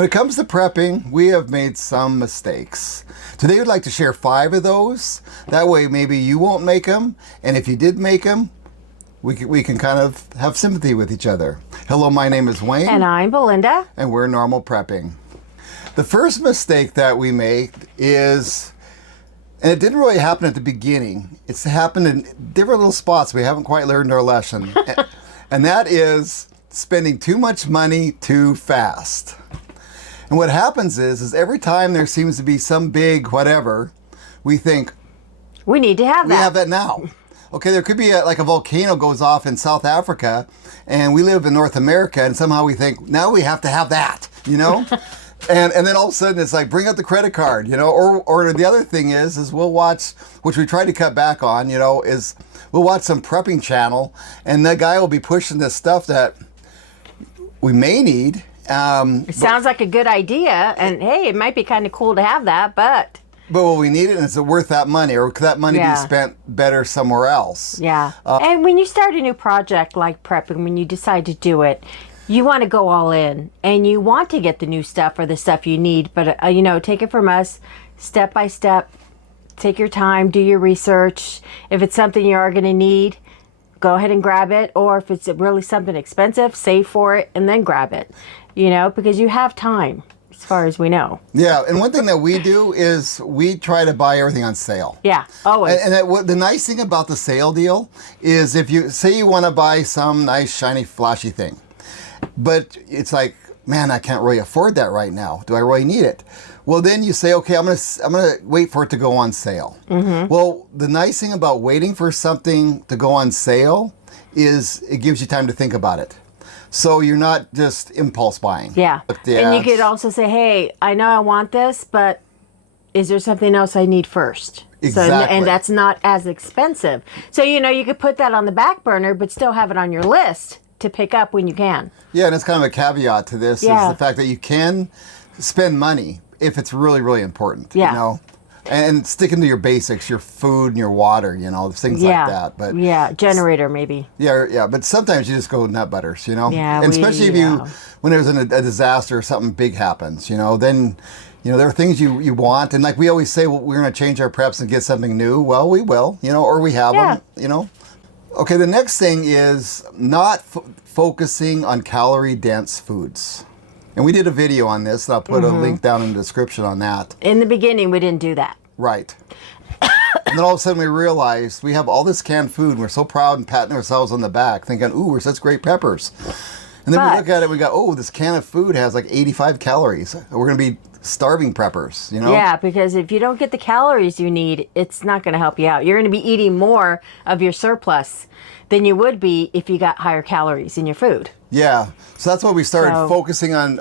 When it comes to prepping, we have made some mistakes. Today we'd like to share 5 of those. That way maybe you won't make them, and if you did make them, we can kind of have sympathy with each other. Hello, my name is Wayne. And I'm Belinda. And we're Normal Prepping. The first mistake that we make is, and it didn't really happen at the beginning, it's happened in different little spots we haven't quite learned our lesson. And that is spending too much money too fast. And what happens is every time there seems to be some big whatever, we think, we need to have that. We have that now. Okay, there could be like a volcano goes off in South Africa, and we live in North America, and somehow we think, now we have to have that, you know? and then all of a sudden it's like, bring out the credit card, you know? Or the other thing is we'll watch, which we try to cut back on, you know, is we'll watch some prepping channel, and that guy will be pushing this stuff that we may need. It sounds like a good idea, and hey, it might be kind of cool to have that, but will we need it, and is it worth that money, or could that money be spent better somewhere else? Yeah. And when you start a new project like prepping, when you decide to do it, you want to go all in, and you want to get the new stuff or the stuff you need, but you know, take it from us, step by step. Take your time, do your research. If it's something you are going to need, go ahead and grab it, or if it's really something expensive, save for it and then grab it. You know, because you have time, as far as we know. Yeah, and one thing that we do is we try to buy everything on sale. Yeah, always. And the nice thing about the sale deal is if you say you want to buy some nice, shiny, flashy thing, but it's like, man, I can't really afford that right now. Do I really need it? Well, then you say, okay, I'm gonna wait for it to go on sale. Mm-hmm. Well, the nice thing about waiting for something to go on sale is it gives you time to think about it. So you're not just impulse buying. Yeah. And you could also say, hey, I know I want this, but is there something else I need first? Exactly. So, and that's not as expensive. So, you know, you could put that on the back burner, but still have it on your list to pick up when you can. Yeah, and it's kind of a caveat to this is the fact that you can spend money if it's really, really important. Yeah. You know? And sticking to your basics, your food and your water, you know, things like that. But generator maybe. Yeah, but sometimes you just go nut butters, you know. Yeah, and especially if when there's a disaster or something big happens, you know, then, you know, there are things you want, and like we always say, well, we're going to change our preps and get something new. Well, we will, you know, or we have them, you know. Okay, the next thing is not focusing on calorie-dense foods. And we did a video on this, and I'll put a link down in the description on that. In the beginning, we didn't do that. Right. And then all of a sudden we realized we have all this canned food, and we're so proud and patting ourselves on the back, thinking, ooh, we're such great preppers. And then we look at it, we go, oh, this can of food has like 85 calories. We're going to be starving preppers, you know? Yeah, because if you don't get the calories you need, it's not going to help you out. You're going to be eating more of your surplus than you would be if you got higher calories in your food. Yeah, so that's why we started focusing on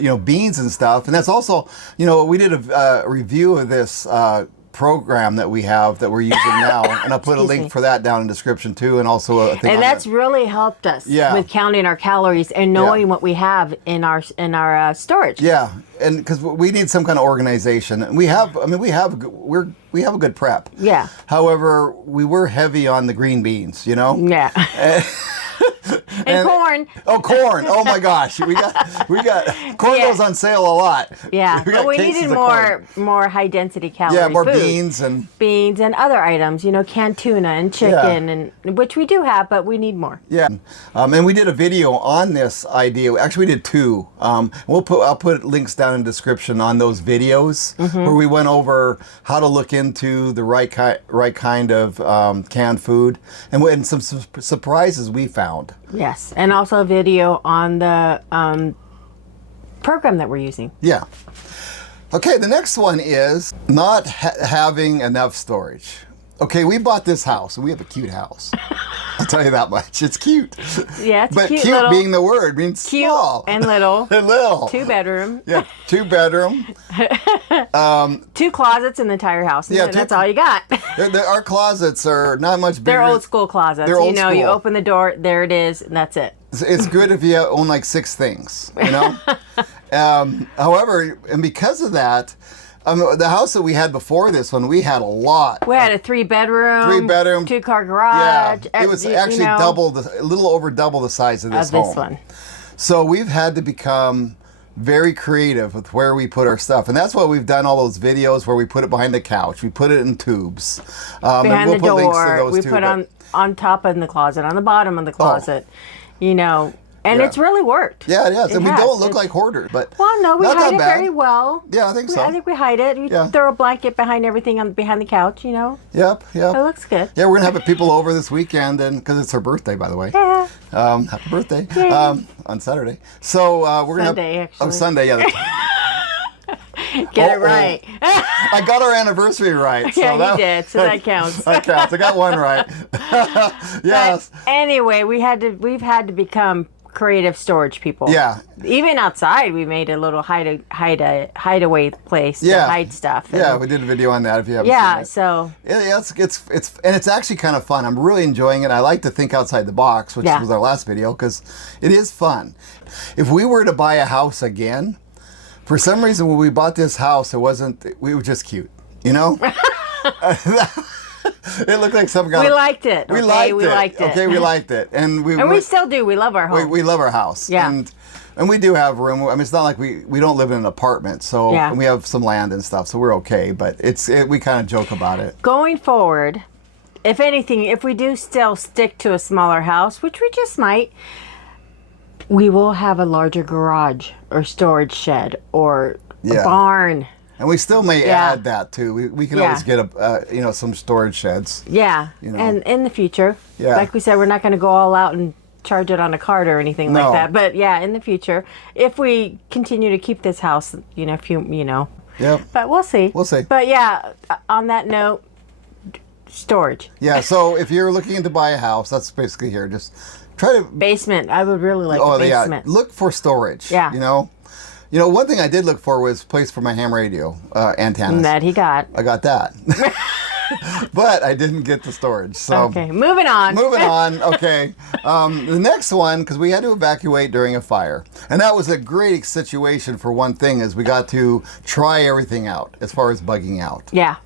you know, beans and stuff, and that's also, you know, we did a review of this program that we have that we're using now, and I'll put a link for that down in the description too, and also a thing. And that's really helped us with counting our calories and knowing what we have in our storage. Yeah, and because we need some kind of organization, and we have a good prep. Yeah. However, we were heavy on the green beans, you know. Yeah. And corn. Oh, corn! Oh my gosh, we got corn goes on sale a lot. Yeah, but we needed more high density calorie. Yeah, more food. beans and other items. You know, canned tuna and chicken, and which we do have, but we need more. Yeah, and we did a video on this idea. Actually, we did 2. I'll put links down in the description on those videos where we went over how to look into the right kind of canned food and some surprises we found. Yes, and also a video on the program that we're using. Yeah. Okay, the next one is not having enough storage. Okay, we bought this house, and we have a cute house. I'll tell you that much. It's cute. Yeah, it's but cute. Cute being the word means cute small. And little. And little. 2-bedroom. Yeah, 2-bedroom. 2 closets in the entire house. Yeah, that's all you got. Our closets are not much bigger. They're old school closets. They're old school. You open the door, there it is, and that's it. It's good if you own like 6 things, you know? However, and because of that, the house that we had before this one, we had a lot. We had a 3-bedroom, 2-car garage. Yeah, it was actually a little over double the size of this home. This one. So we've had to become very creative with where we put our stuff. And that's why we've done all those videos where we put it behind the couch. We put it in tubes. Behind and we'll the put links to door. those We too, put on top in the closet, on the bottom of the closet. You know, and Yeah. it's really worked. Yeah, it is. And we has. don't look like hoarders, but Well, no, we not hide that it bad. very well. Yeah, I think so. I think we hide it. We Yeah. throw a blanket behind everything behind the couch, you know. Yep. It looks good. Yeah, we're gonna have people over this weekend, and because it's her birthday, by the way. Yeah. Happy birthday Yay. on Saturday. So we're gonna Sunday, have actually. Sunday. Yeah, Get Oh, it right. I got our anniversary right. So Yeah, you did, so that counts. That counts. I got one right. Yes. But anyway, we've had to become creative storage people. Yeah. Even outside, we made a little hideaway place to Yeah. hide stuff. Yeah, And- we did a video on that if you haven't yeah. seen it. So Yeah, it's actually kind of fun. I'm really enjoying it. I like to think outside the box, which Yeah. was our last video, because it is fun. If we were to buy a house again, for some reason when we bought this house, we were just cute, you know? It looked like some guy. we liked it. We okay? liked we it. liked it. Okay, we liked it, and we still do. We love our home. we love our house. Yeah. And we do have room. I mean, it's not like we don't live in an apartment, so Yeah. and we have some land and stuff, so we're okay. But we kind of joke about it. Going forward, if anything, if we do still stick to a smaller house, which we just might, we will have a larger garage or storage shed or Yeah. a barn. And we still may Yeah. add that too. We can Yeah. always get some storage sheds. Yeah. You know. And in the future, Yeah. like we said, we're not going to go all out and charge it on a cart or anything No. like that. But yeah, in the future, if we continue to keep this house, Yep. but we'll see. We'll see. But yeah, on that note, storage. Yeah. So if you're looking to buy a house, that's basically here. Just try to. Basement. I would really like a basement. Yeah. Look for storage. Yeah. You know, one thing I did look for was a place for my ham radio antennas. That he got. I got that. But I didn't get the storage. So Okay, moving on. moving on. Okay. The next one, because we had to evacuate during a fire. And that was a great situation for one thing, is we got to try everything out as far as bugging out. Yeah.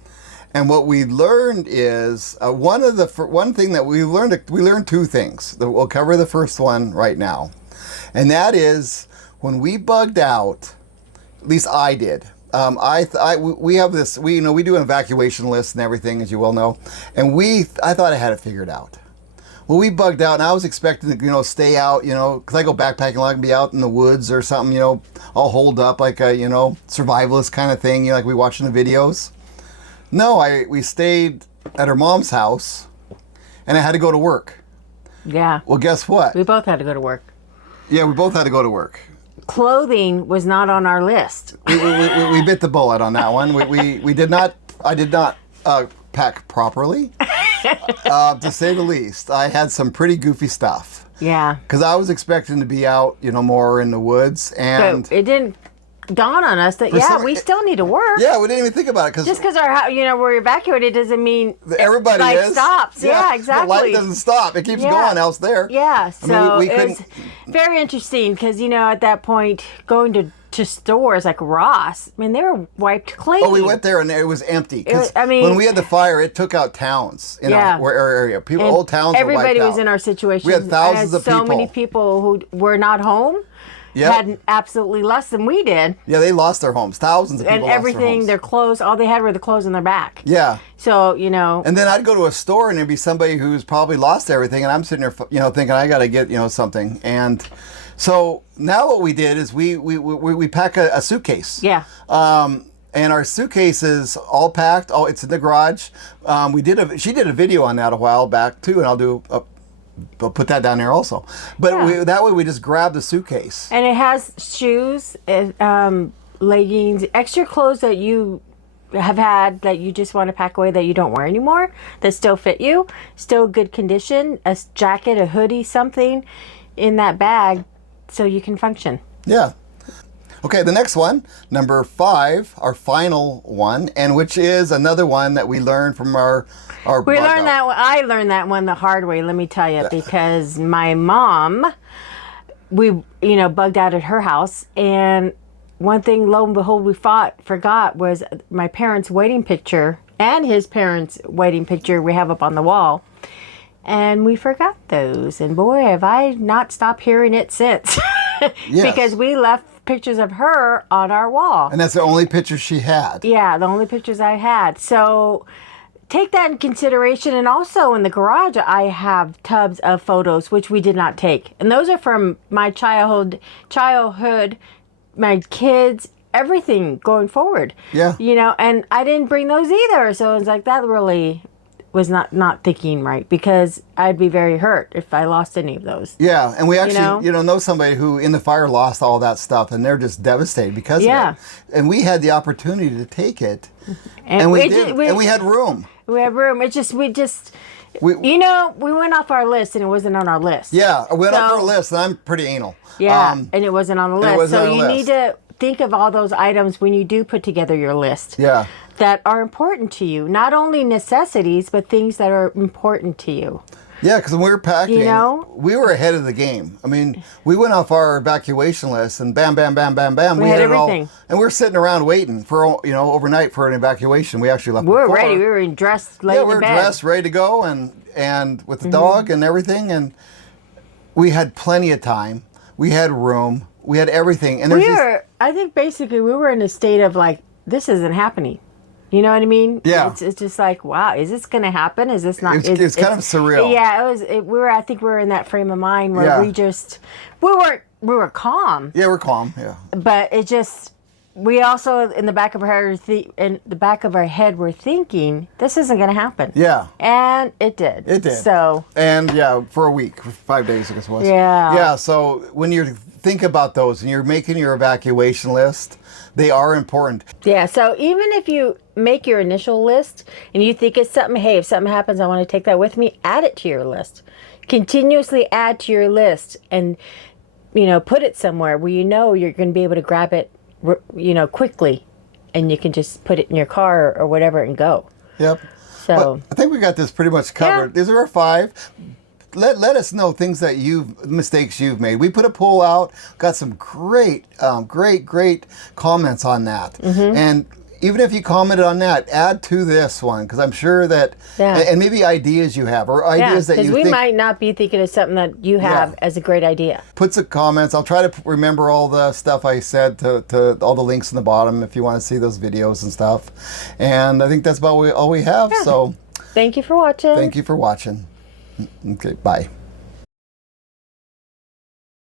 And what we learned is one thing that we learned two things. We'll cover the first one right now. And that is when we bugged out, at least I did. We have this. We do an evacuation list and everything, as you well know, and I thought I had it figured out. Well, we bugged out, and I was expecting to stay out, because I go backpacking a lot and be out in the woods or something, all holed up like a survivalist kind of thing, like we watch in the videos. No, we stayed at her mom's house, and I had to go to work. Yeah. Well, guess what? We both had to go to work. Yeah, we both had to go to work. Clothing was not on our list. We bit the bullet on that one. We did not. I did not pack properly, to say the least. I had some pretty goofy stuff Yeah. because I was expecting to be out, more in the woods, and But it didn't dawn on us that, we still need to work. yeah, we didn't even think about it Just because we're evacuated doesn't mean everybody life is stops. Yeah, exactly. The life doesn't stop; it keeps Yeah. going else there. Yeah, so we it was very interesting because, at that point, going to stores like Ross, I mean, they were wiped clean. Oh, we went there and it was empty. 'Cause I mean- when we had the fire, it took out towns in Yeah. our area. And Old towns were wiped everybody was out. in our situation. We had thousands of so people. many people who were not home Yep. had absolutely less than we did. Yeah, they lost their homes. Thousands of people And lost everything, their their clothes, all they had were the clothes on their back. Yeah. So, And then I'd go to a store and there'd be somebody who's probably lost everything, and I'm sitting there, thinking I got to get, something. And so now what we did is we pack a suitcase. yeah. And our suitcase is all packed. Oh, it's in the garage. She did a video on that a while back too, and I'll put that down there also. But Yeah. that way we just grab the suitcase. And it has shoes, leggings, extra clothes that you have had that you just want to pack away that you don't wear anymore, that still fit you, still good condition, a jacket, a hoodie, something in that bag so you can function. Yeah. Okay, the next one, number 5, our final one, and which is another one that we learned from our We bug learned out. that one. I learned that one the hard way, let me tell you, because my mom, we bugged out at her house, and one thing, lo and behold, we forgot was my parents' wedding picture and his parents' wedding picture we have up on the wall. And we forgot those. And boy, have I not stopped hearing it since. Yes. Because we left pictures of her on our wall. And that's the only picture she had. Yeah, the only pictures I had. So take that in consideration. And also in the garage, I have tubs of photos, which we did not take. And those are from my childhood, my kids, everything going forward. Yeah. You know, and I didn't bring those either. So it's like that really was not thinking right, because I'd be very hurt if I lost any of those. Yeah, and we actually, know somebody who in the fire lost all that stuff, and they're just devastated because of it. And we had the opportunity to take it, and we did, and we had room. We had room. We went off our list, and it wasn't on our list. Yeah, I went off our list, and I'm pretty anal. Yeah, and it wasn't on the list. So you need to think of all those items when you do put together your list. Yeah. That are important to you. Not only necessities, but things that are important to you. Yeah, because when we were packing, we were ahead of the game. I mean, we went off our evacuation list, and bam, bam, bam, bam, bam. We had everything. All, and we were sitting around waiting for, overnight for an evacuation. We actually left. We were ready. We were dressed, laid in bed. Yeah, we were dressed, ready to go, and with the dog and everything, and we had plenty of time. We had room. We had everything. And I think basically we were in a state of like, this isn't happening. You know what I mean? Yeah. It's just like, wow, is this going to happen? Is this not? It's kind of surreal. Yeah, I think we were in that frame of mind where we were calm. Yeah, we're calm. Yeah. But it just, we also in the back of our head were thinking, this isn't going to happen. Yeah. And it did. It did. So. And for a week, for 5 days, I guess it was. Yeah. Yeah. So when you think about those and you're making your evacuation list, they are important. Yeah. So even if you make your initial list and you think it's something, hey, if something happens, I want to take that with me, add it to your list. Continuously add to your list and, put it somewhere where you're going to be able to grab it, quickly, and you can just put it in your car or whatever and go. Yep. So I think we got this pretty much covered. Yeah. These are our 5. Let us know things that mistakes you've made. We put a poll out, got some great comments on that. Mm-hmm. And even if you commented on that, add to this one, because I'm sure that, and maybe ideas you have, or ideas that you think. Because we might not be thinking of something that you have as a great idea. Put some comments. I'll try to remember all the stuff I said to all the links in the bottom if you want to see those videos and stuff. And I think that's about all we have. Yeah. So thank you for watching. Thank you for watching. Okay, bye.